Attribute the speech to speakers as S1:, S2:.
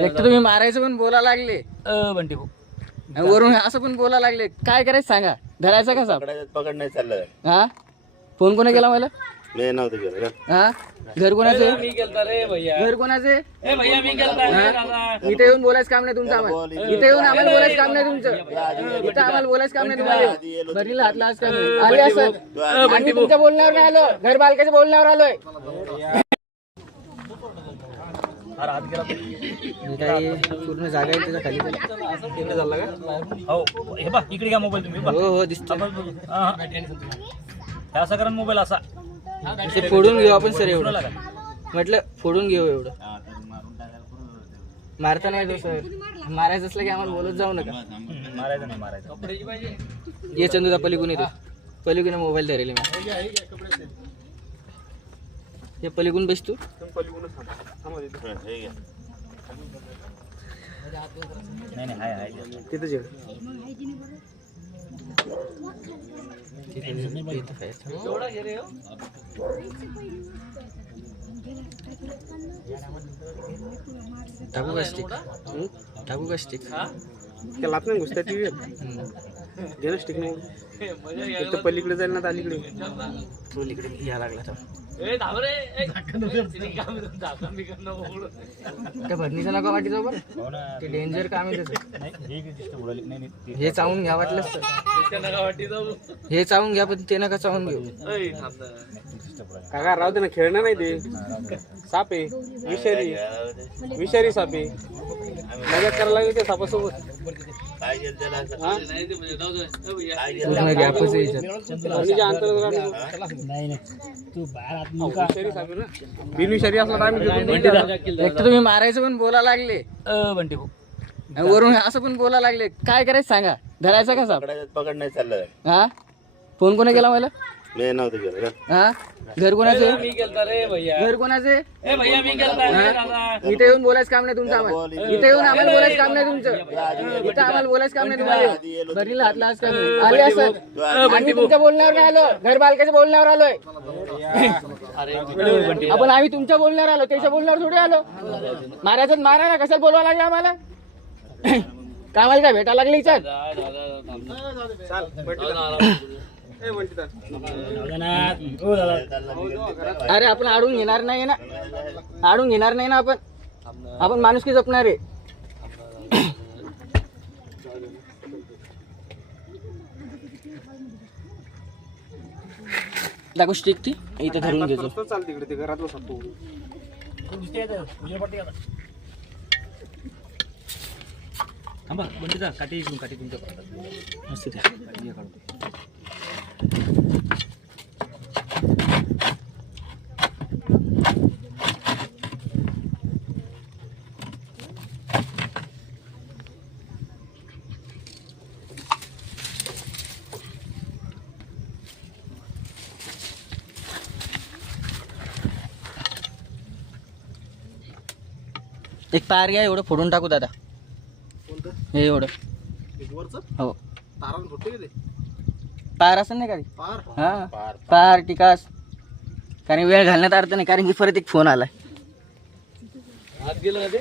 S1: एक तर तुम्ही मारायचं पण बोला लागले.
S2: अ बंटी भाऊ.
S1: आणि वरून असं पण बोला लागले. काय करायचं सांगा? धरायचा का साप?
S3: पकडायचं पकड नाही चाललं
S1: हा? फोन कोणा केला मला?
S3: मी नव्हतं गेलो का?
S1: हा? घर कोणाचे?
S2: मी गेलता रे भैया.
S1: घर कोणाचे?
S2: ए भैया मी गेलता रे दादा.
S1: इथे येऊन बोलायचं काम नाही तुमचं आम्हाला. इथे येऊन आम्हाला बोलायचं काम नाही तुमचं. इथं आम्हाला बोलायचं काम नाही तुम्हाला. बरीला हात लाच काम नाही. आले असं. आम्ही तुमच्या बोलण्यावर नाही आलो. घर बालकाच्या बोलण्यावर आलोय. काही पूर्ण जागा आहे त्याच्याखाली. झाला का?
S2: हो. हे बा इकडे घ्या मोबाईल तुम्ही.
S1: हो हो दिसतो
S2: हा, असा करा मोबाईल असा.
S1: ते फोडून घेऊ आपण सर एवढं. म्हटलं फोडून घेऊ एवढं. मारता नाही तो सर. मारायचं असलं की आम्हाला बोलत जाऊ नका.
S2: मारायचं नाही मारायचं.
S1: ये चंदूदा पलीकडून येतो पलीकडून मोबाईल धरेल मी. हे पलीकडून बेस तू.
S3: हे घ्या.
S2: नाही नाही हाय हाय
S1: तिथं जेव टाकू का स्टिक? टाकू का स्टिक
S4: त्या लात नाही ना स्टिक नाही तर पलीकडे जाईल ना तर अलीकडे.
S1: पलीकडे या लागला तो त्या भरणीचं नका वाटी जाऊ बरं
S2: हो ना.
S1: ते डेंजर काम आहे त्याचं.
S2: नाही हे
S1: हे चावून घ्या वाटलंच तर. हे चावून घ्या पण ते नका चावून घेऊ.
S4: काका राहू दे ना खेळणं नाही ते. साप आहे विषारी. विषारी साप. आहे मजा करायला लागली त्या सापासोबत. बिनविषारी असला तर
S1: तुम्ही मारायचं पण बोला लागले
S2: बंटी भाऊ
S1: वरून असं पण बोला लागले काय करायचं सांगा धरायचं का साप
S3: पकडायचं पकड नाही चाललं
S1: हा? फोन कोणा केला मला?
S3: मी नव्हतं गेलो
S1: हा? घर कोणाचे? घर कोणाचे? इथे येऊन बोलायचं काम नाही तुमचं आम्हाला. इथे. येऊन आम्हाला बोलायचं काम नाही तुमचं. इथं आम्हाला बोलायचं काम नाही तुम्हाला. बरीला हात लाच काम नाही. आले असं. आम्ही तुमच्या बोलण्यावर नाही आलो घर बालकाच्या बोलण्यावर आलोय आपण आम्ही तुमच्या बोलण्यावर आलो. त्याच्या बोलण्यावर थोडी आलो. मारायचं मारा ना. कशाला बोलवा लागलं आम्हाला? कामाला काय भेटा लागली इच्छा अरे आपण आडून घेणार नाही ना? आडून घेणार नाही ना आपण? आपण माणुसकी जपणार. आहे दाखव स्टिक ती इथे धरून घेतो.
S4: रस्ता चाल तिकडे ते घरातलं.
S2: थांबा बंटी जा काठी इकडून काठी तुमच्या पकडतात. मस्त द्या काठी काढून.
S1: एक पार घ्या एवढं फोडून टाकू दादा हे एवढं.
S4: एक वरचं?
S1: हो.
S4: तारानं फुटते का ते
S1: पार असं नाही का रे?
S4: पार?
S1: हा. पार टिकास. कारण वेळ घालण्यात अर्थ नाही कारण की परत एक फोन आलाय.
S2: हात गेलं ना ते?